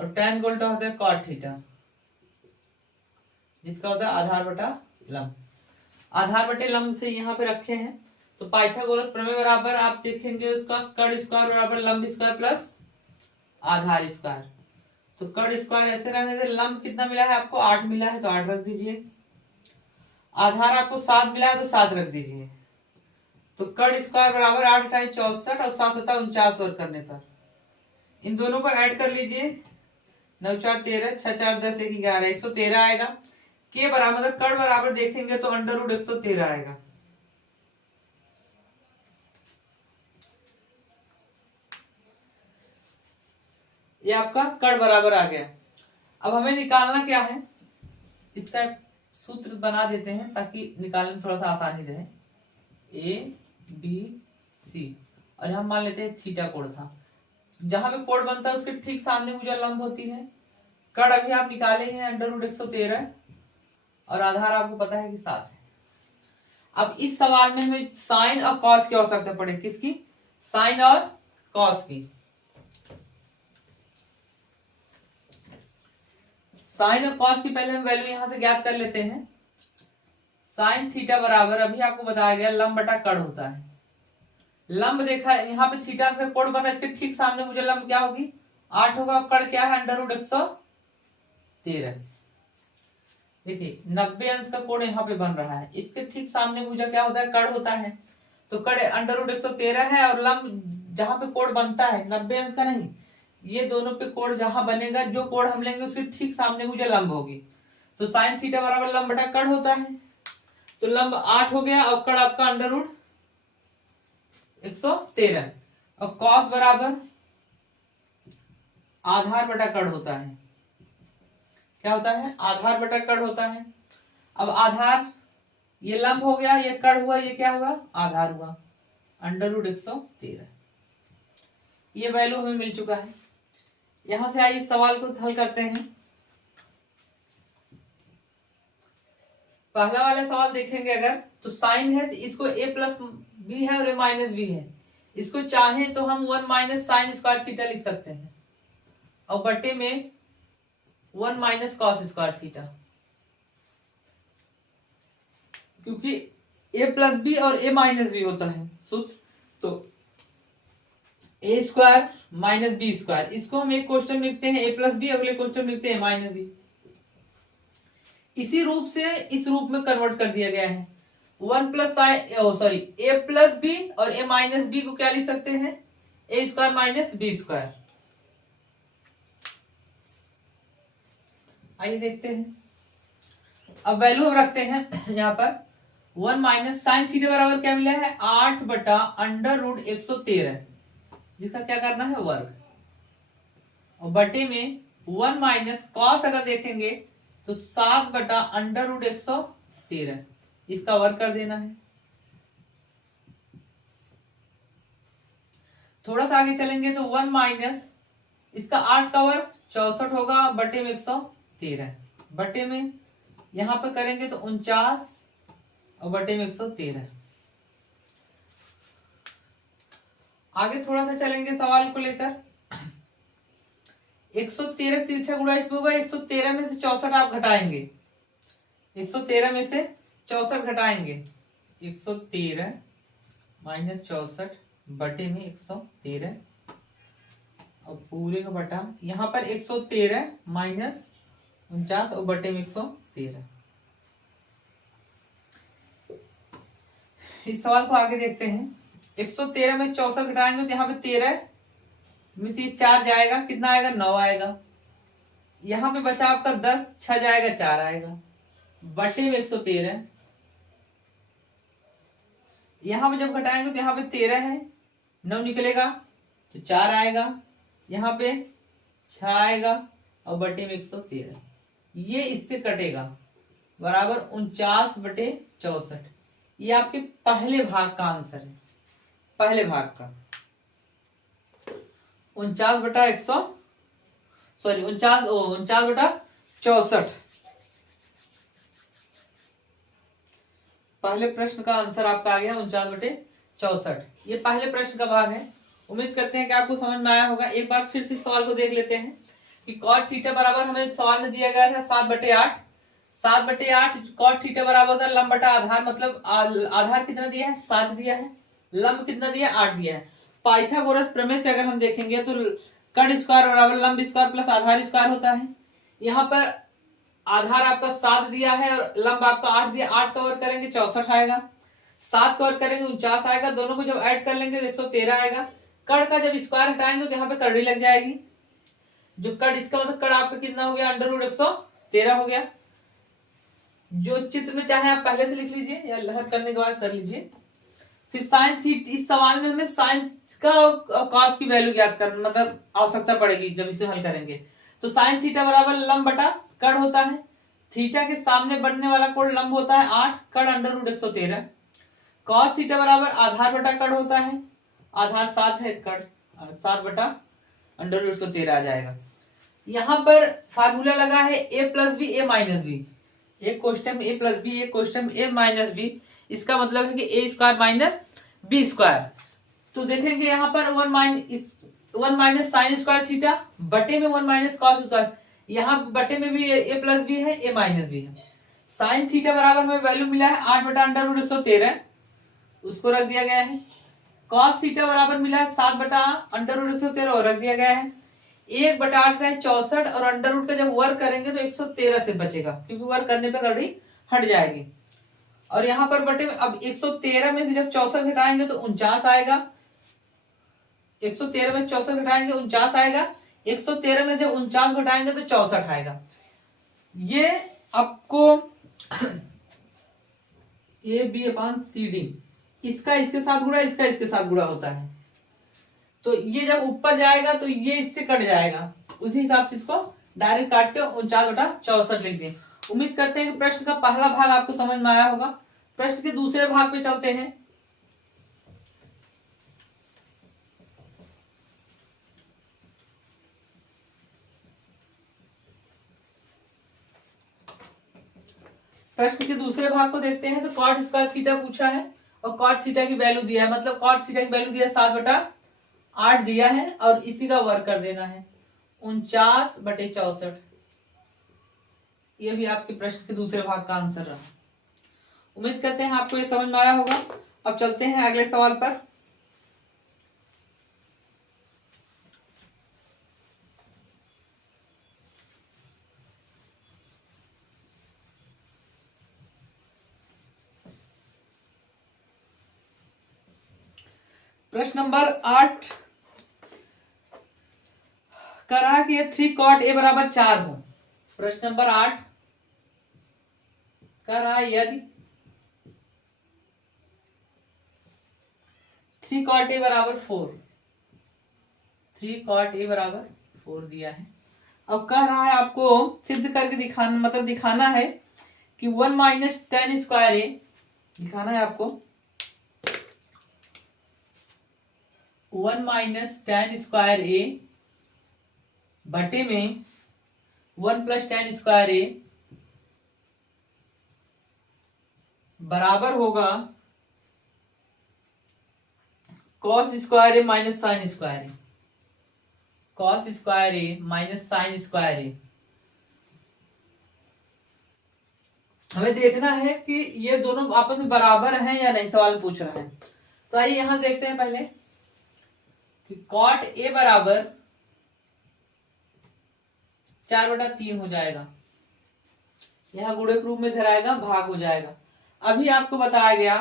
और tan को उल्टा होता है cot थीटा, जिसका होता है आधार बटा लंब। आधार बटे लंब से यहाँ पे रखे हैं, तो पाइथागोरस प्रमेय बराबर आप देखेंगे उसका कर्ण स्क्वायर बराबर लंब स्क्वायर प्लस आधार स्क्वायर। तो कर्ण स्क्वायर ऐसे रहने से लंब कितना मिला है आपको 8 मिला है, तो 8 रख दीजिए। आधार आपको 7 मिला है, तो 7 रख दीजिए। तो कर्ण स्क्वायर बराबर 8 × 64 और 7 × 7 49 वर्ग करने पर इन दोनों को ऐड कर लीजिए। 9 × 4 = 13, 6 × 4 = 10, 1 = 11, 113 आएगा। के बराबर मतलब कर्ण बराबर देखेंगे तो √113 आएगा। ये आपका कर्ण बराबर आ गया। अब हमें निकालना क्या है, इसका सूत्र बना देते हैं ताकि निकालने में थोड़ा सा आसानी रहे। ए बी सी और हम मान लेते हैं थीटा कोण था। जहां पे कोण बनता है उसके ठीक सामने भुजा लंब होती है। कर्ण अभी आप निकाले हैं √113 और आधार आपको पता है कि 7 है। अब इस सवाल में हमें साइन और कॉस की आवश्यकता पड़े। किसकी? साइन और कॉस की। साइन और कॉस की पहले हम वैल्यू यहां से ज्ञात कर लेते हैं। साइन थीटा बराबर अभी आपको बताया गया लंब बटा कर्ण होता है। लंब देखा यहाँ पे थीटा से कोण बना, इसके ठीक सामने मुझे लंब क्या होगी 8 होगा। कर्ण क्या है √113। देखिए 90 अंश का कोण यहाँ पे बन रहा है, इसके ठीक सामने भुजा क्या होता है कर्ण होता है। तो कर्ण √113 है और लंब जहां पे कोण बनता है 90 अंश का नहीं, ये दोनों पे कोण जहां बनेगा जो कोण हम लेंगे उसके ठीक सामने भुजा लंब होगी। तो साइन थीटा बराबर लंब बटा कर्ण होता है। तो लंब 8 हो गया और कर्ण आपका √113 और कॉस बराबर आधार बटा कर्ण होता है। क्या होता है? आधार बटा कर्ण होता है। अब आधार ये लंब हो गया, ये कर्ण हुआ, ये क्या हुआ आधार हुआ √113। ये वैल्यू हमें मिल चुका है। यहां से आइए सवाल को हल करते हैं। पहला वाला सवाल देखेंगे अगर तो साइन है तो इसको a+b है और a-b है। इसको चाहें तो हम 1 - sin स्क्वायर थीटा लिख सकते हैं और बटे में 1 - cos स्क्वायर थीटा, क्योंकि a+b और a-b होता है सूत्र। तो a² - b², इसको हम एक क्वेश्चन में लिखते हैं a+b, अगले क्वेश्चन में लिखते हैं a-b। इसी रूप से इस रूप में कन्वर्ट कर दिया गया है। a+b और a-b को क्या लिख सकते हैं a² - b²। आइए देखते हैं। अब वैल्यू हम रखते हैं यहाँ पर 1 - sin थीटा बराबर क्या मिला है 8 बटा √113, जिसका क्या करना है वर्ग, और बटे में 1 - cos अगर देखेंगे तो 7 बटा √113, इसका वर्ग कर देना है। थोड़ा सा आगे चलेंगे तो 1 - इसका 8 का वर्ग 64 होगा, बटे में 113, बटे में यहां पर करेंगे तो 49 और बटे में 113। आगे थोड़ा सा चलेंगे सवाल को लेकर। 113 तिरछा गुणा इसमें होगा, 113 में से 64 आप घटाएंगे, 113 में से 64 घटाएंगे, 113 - 64 बटे में 113 और पूरे का बटा यहाँ पर 113 - 49 और बटे में 113। इस सवाल को आगे देखते हैं। 113 में 64 घटाएंगे तो यहाँ पे 13 में से 4 जाएगा, कितना आएगा 9 आएगा। यहाँ पे बचा आपका 10, 6 जाएगा 4 आएगा, बटे में 113। यहाँ पे जब घटाएंगे तो यहाँ पे 13 है, 9 निकलेगा तो 4 आएगा, यहाँ पे 6 आएगा और बटे में 113। ये इससे कटेगा बराबर 49/64। ये आपके पहले भाग का आंसर है। पहले भाग का 49/64 पहले प्रश्न का आंसर आपका आ गया 49/64। ये पहले प्रश्न का भाग है। उम्मीद करते हैं कि आपको समझ में आया होगा। एक बार फिर से सवाल को देख लेते हैं। कि कॉट थीटा बराबर हमें सवाल में दिया गया था 7/8। 7/8 कॉट थीटा बराबर होता है लंब बटा आधार, मतलब आधार कितना दिया है 7 दिया है, लंब कितना दिया 8 दिया है। पाइथागोरस प्रमेय से अगर हम देखेंगे तो कर्ण स्क्वायर बराबर लंब स्क्वायर प्लस आधार स्क्वायर होता है। यहाँ पर आधार आपका 7 दिया है और लंब आपका 8 दिया, 8 कवर करेंगे 64 आएगा, 7 कवर करेंगे 49 आएगा, दोनों को जब ऐड कर लेंगे तो 113 आएगा। कर्ण का जब स्क्वायर हटाएंगे तो यहाँ पे करड़ी लग जाएगी, जो कर्ण इसका मतलब कर्ण आपका कितना हो गया √113 हो गया। जो चित्र में चाहे आप पहले से लिख लीजिए या लहर करने के बाद कर लीजिए। फिर साइन थीटा, इस सवाल में हमें साइन का कॉस की वैल्यू ज्ञात करना मतलब आवश्यकता पड़ेगी जब इसे हल करेंगे। तो साइन थीटा बराबर लंब बटा कर्ण होता है, थीटा के सामने बनने वाला कोण लंब होता है 8, कर्ण √113। कॉस थीटा बराबर आधार बटा कर्ण होता है, आधार 7 है, कर्ण 7/√113 आ जाएगा। यहाँ पर फार्मूला लगा है a + b a - b, एक क्वेश्चन में a + b, एक क्वेश्चन में a - b, इसका मतलब है कि a² - b²। तो देखेंगे यहाँ पर 1 - साइन स्क्वायर थीटा बटे में 1 - कॉस स्क्वायर, यहाँ बटे में भी a + b है, a - b है। साइन थीटा बराबर हमें वैल्यू मिला है 8/√113, उसको रख दिया गया है। कॉस थीटा बराबर मिला है 7/√113 और रख दिया गया है। 1/8 का है 64 और अंडर रूट का जब वर्क करेंगे तो 113 से बचेगा, क्योंकि वर्क करने पे करड़ी हट जाएगी। और यहाँ पर बटे में अब 113 में से जब 64 घटाएंगे तो 49 आएगा, 113 में 64 घटाएंगे 49 आएगा, 113 में से 49 घटाएंगे तो 64 आएगा। ये आपको AB/CD, इसका इसके साथ गुणा, इसका इसके साथ गुणा होता है, तो ये जब ऊपर जाएगा तो ये इससे कट जाएगा, उसी हिसाब से इसको डायरेक्ट काट के 49/64 लिख दें। उम्मीद करते हैं कि प्रश्न का पहला भाग आपको समझ में आया होगा। प्रश्न के दूसरे भाग पे चलते हैं। प्रश्न के दूसरे भाग को देखते हैं। तो कॉट स्क्वायर थीटा पूछा है और कॉट थीटा की वैल्यू दिया है, मतलब कॉट थीटा की वैल्यू दिया है 7/8 दिया है और इसी का वर्क कर देना है 49/64। ये भी आपके प्रश्न के दूसरे भाग का आंसर रहा। उम्मीद करते हैं आपको ये समझ में आया होगा। अब चलते हैं अगले सवाल पर। प्रश्न नंबर 8 कह रहा है कि 3 cot a = 4 हो। प्रश्न नंबर 8 कह रहा है यदि 3 cot a = 4, 3 cot a = 4 दिया है। अब कह रहा है आपको सिद्ध करके दिखाना, मतलब दिखाना है कि 1 - tan² a, दिखाना है आपको 1 - tan² a बटे में 1 + tan² a बराबर होगा cos² a - sin² a, cos² a - sin² a। हमें देखना है कि ये दोनों आपस में बराबर हैं या नहीं, सवाल पूछ रहा है। तो आइए यहां देखते हैं पहले कि cot a बराबर 4/3 हो जाएगा, यहां गुणक रूप में धराएगा, भाग हो जाएगा। अभी आपको बताया गया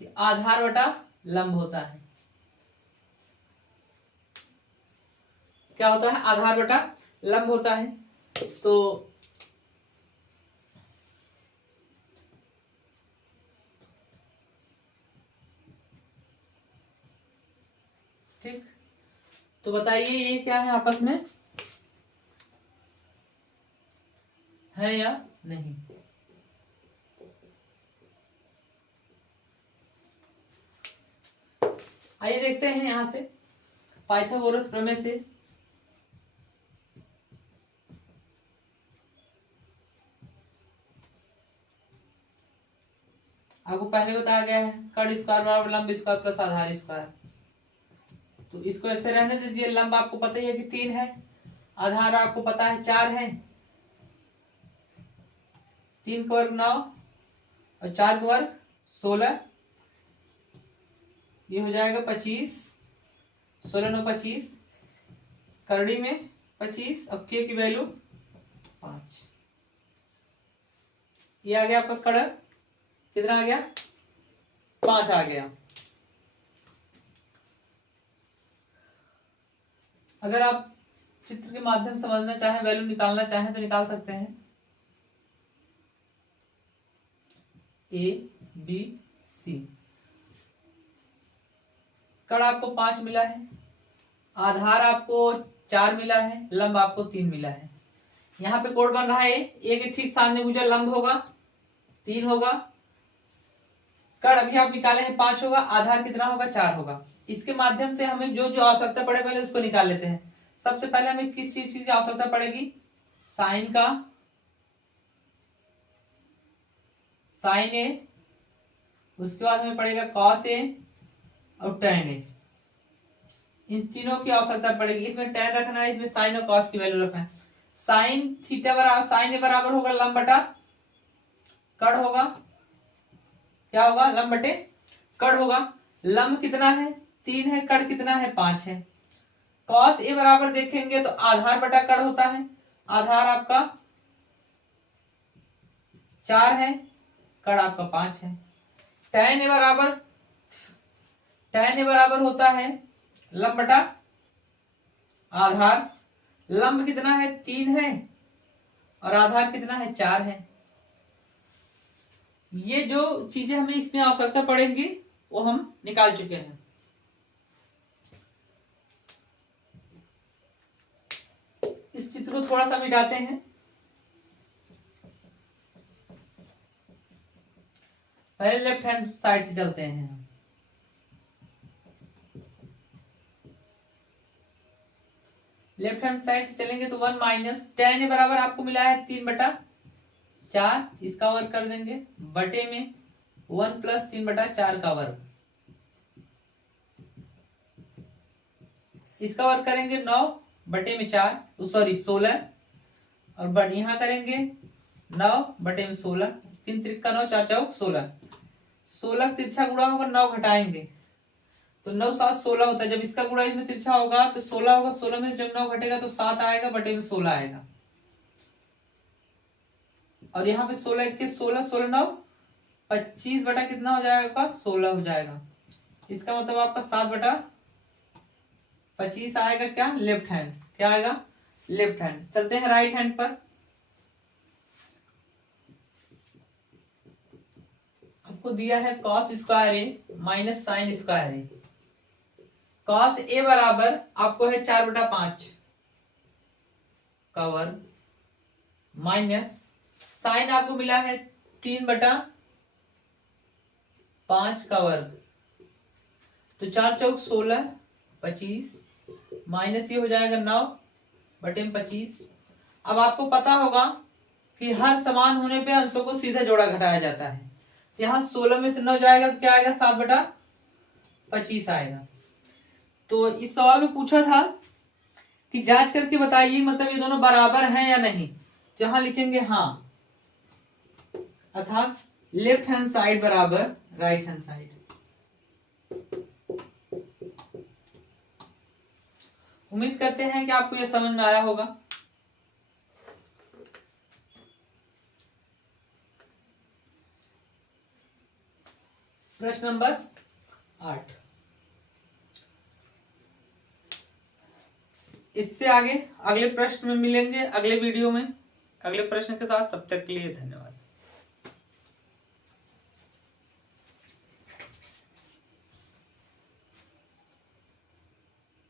कि आधार बटा लंब होता है। क्या होता है? आधार बटा लंब होता है। तो ठीक, तो बताइए ये क्या है, आपस में है या नहीं? आइए देखते हैं यहां से पाइथागोरस प्रमेय से। आपको पहले बताया गया है कर्ण स्क्वायर बराबर लंब स्क्वायर प्लस आधार स्क्वायर। तो इसको ऐसे रहने दीजिए। लंब आपको पता ही है कि 3 है, आधार आपको पता है 4 है, 3 का वर्ग 9 और 4 का वर्ग 16, ये हो जाएगा 25, 16 9 25, करड़ी में 25 और के की वैल्यू 5। ये आ गया आपका कड़, कितना आ गया 5 आ गया। अगर आप चित्र के माध्यम से समझना चाहें, वैल्यू निकालना चाहें तो निकाल सकते हैं। ए बी सी, कड़ आपको 5 मिला है, आधार आपको 4 मिला है, लंब आपको 3 मिला है। यहाँ पे कोड बन रहा है ए के ठीक सामने मुझे लंब होगा 3 होगा, कड़ अभी आप निकाले हैं 5 होगा, आधार कितना होगा 4 होगा। इसके माध्यम से हमें जो जो आवश्यकता पड़े पहले उसको निकाल लेते हैं। सबसे पहले हमें किस चीज की आवश्यकता पड़ेगी, साइन का, साइन ए, उसके बाद हमें पड़ेगा कॉस ए और टेन ए, इन तीनों की आवश्यकता पड़ेगी। इसमें टेन रखना है, इसमें साइन और कॉस की वैल्यू रखना है। साइन थीटा बराबर, साइन ए बराबर होगा लंब बटा कड़ होगा, क्या होगा लंब बटे कड़ होगा। लंब कितना है 3 है, कड़ कितना है 5 है। कॉस ए बराबर देखेंगे तो आधार बटा कड़ होता है, आधार आपका 4 है, कड़ आपका 5 है। tan ए बराबर होता है लंब बटा आधार, लंब कितना है 3 है और आधार कितना है 4 है। ये जो चीजें हमें इसमें आवश्यकता पड़ेंगी वो हम निकाल चुके हैं। इस चित्र को थोड़ा सा मिटाते हैं। पहले लेफ्ट हैंड साइड से चलते हैं। लेफ्ट हैंड साइड से चलेंगे तो 1 माइनस tan ए बराबर आपको मिला है 3/4, इसका वर्ग कर देंगे बटे में 1 प्लस 3/4 का वर्ग, इसका वर्ग करेंगे 9 बटे में 4, सॉरी 16, और यहां करेंगे 9 बटे में 16, 3 त्रिक 9 4 चौक 16, 16 तिरछा गुणा होगा 9 घटाएंगे तो 9 7 16 होता है। जब इसका गुणा इसमें तिरछा होगा तो 16 होगा, 16 में जब 9 घटेगा तो 7 आएगा, बटे में 16 आएगा। और यहाँ पे 16 21 16 16 9 25 बटा कितना हो जाएगा 16 हो जाएगा। इसका मतलब आपका 7 बटा 25 आएगा। क्या लेफ्ट हैंड, क्या आएगा लेफ्ट हैंड। चलते हैं राइट हैंड पर। आपको दिया है cos square A minus sine square A. Cos A बराबर आपको है 4/5 का वर्ग माइनस साइन आपको मिला है 3/5 का वर्ग, तो 4 चौक 16 25 माइनस ये हो जाएगा 9 बटे में 25। अब आपको पता होगा कि हर समान होने पे अंशों को सीधा जोड़ा घटाया जाता है। तो यहाँ 16 में से 9 जाएगा तो क्या आएगा 7/25 आएगा। तो इस सवाल में पूछा था कि जांच करके बताइए मतलब ये दोनों बराबर हैं या नहीं। जहां लिखेंगे हाँ, अर्थात लेफ्ट हैंड साइड बराबर राइट हैंड साइड। उम्मीद करते हैं कि आपको यह समझ में आया होगा। प्रश्न नंबर 8। इससे आगे अगले प्रश्न में मिलेंगे, अगले वीडियो में अगले प्रश्न के साथ। तब तक के लिए धन्यवाद।